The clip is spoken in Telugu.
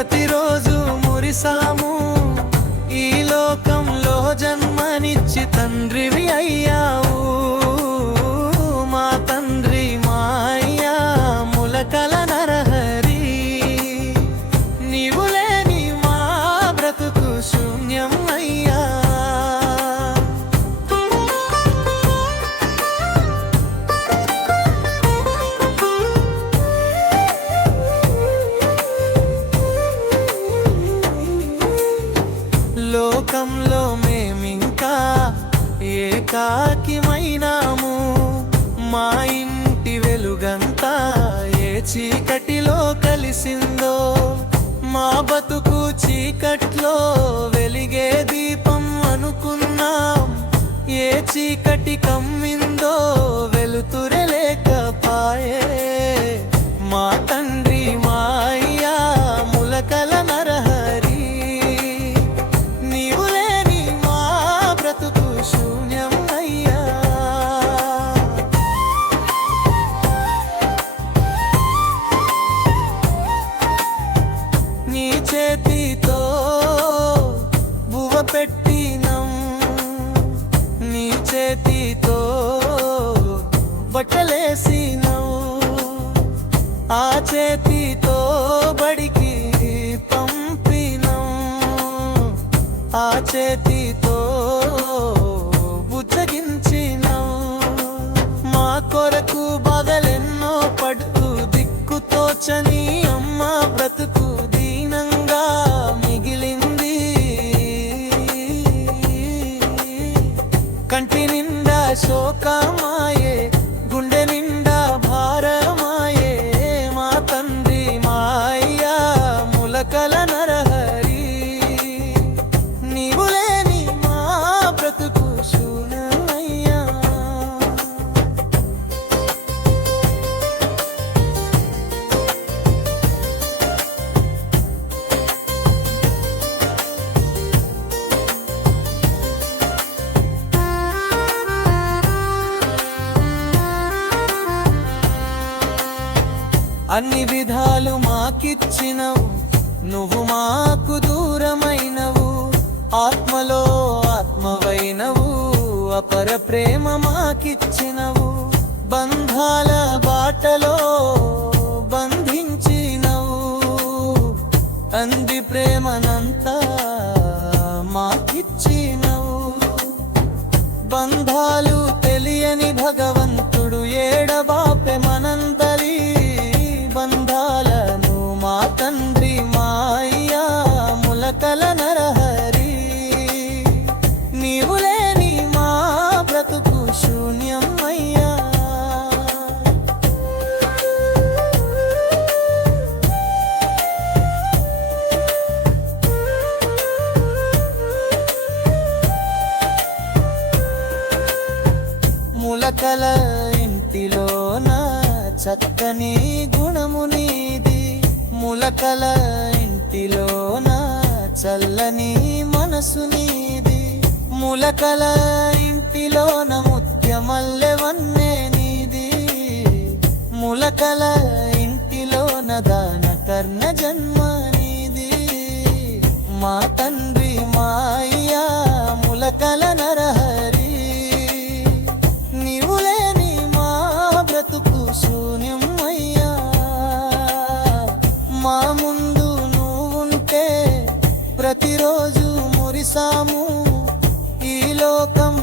ప్రతిరోజు మురిసాము, ఈ లోకంలో జన్మనిచ్చి తండ్రివి అయ్యావు. మా తండ్రి మా అయ్యా ములకల నరహరి, నీవు లేని మా బ్రతుకు శూన్యం అయ్యా. లోకంలో మేమింకా ఏకాకిమైనాము, మా ఇంటి వెలుగంతా ఏ చీకటిలో కలిసిందో. మా బతుకు చీకట్లో వెలిగే దీపం అనుకున్నాం, ఏ చీకటి కమ్మిందో వెలుతురే లేకపాయే. మా తండ్రి మా అయ్యా ములకల నరహరి, నీవు లేని మా బ్రతుకు శూన్యం అయ్యా. నీ చేతితో బువ్వ పెట్టినం, నీ చేతితో బట్టలేసినం, ఆ చేతితో బడికి పంపినం, ఆ చేతితో బుజ్జగించినం. మా కొరకు బాధలెన్నో పడుతూ దిక్కుతోచని అమ్మ బ్రతుకు దీనంగా మిగిలింది. కంటి నిండా శోకమాయే, గుండె నిండా భారమాయే. మా తండ్రి మా అయ్యా ములకల నరహరి, నీవు లేని మా బ్రతుకు శూన్యమయ్యా. అన్ని విధాలు మాకిచ్చినవు, నువ్వు మాకు దూరమైనవు. ఆత్మలో ఆత్మవైనవు, అపర ప్రేమ మాకిచ్చినవు. బంధాల బాటలో బంధించినవు, అంది ప్రేమనంతా మాకిచ్చినవు. బంధాలు తెలియని భగవంతుడు ఏడబాపె మనందరి బంధాలను. మా తండ్రి మా అయ్యా ములకల నరహరి, నీవు లేని మా బ్రతుకు శూన్యం అయ్యా. ములకల ఇంటిలోన చక్కని గుణము నీది, ములకల ఇంటిలోన చల్లని మనసు నీది. ములకల ఇంటిలోన ముత్యమల్లె వన్నె నీది, ములకల ఇంటిలోన దాన కర్ణ జన్మ నీది. మా తండ్రి మా అయ్యా ములకల నరహరి, నీవు లేని మా బ్రతుకు శూన్యం అయ్యా. మా ముందు నువ్వుంటే ప్రతిరోజు మురిసాము, ఈ లోకం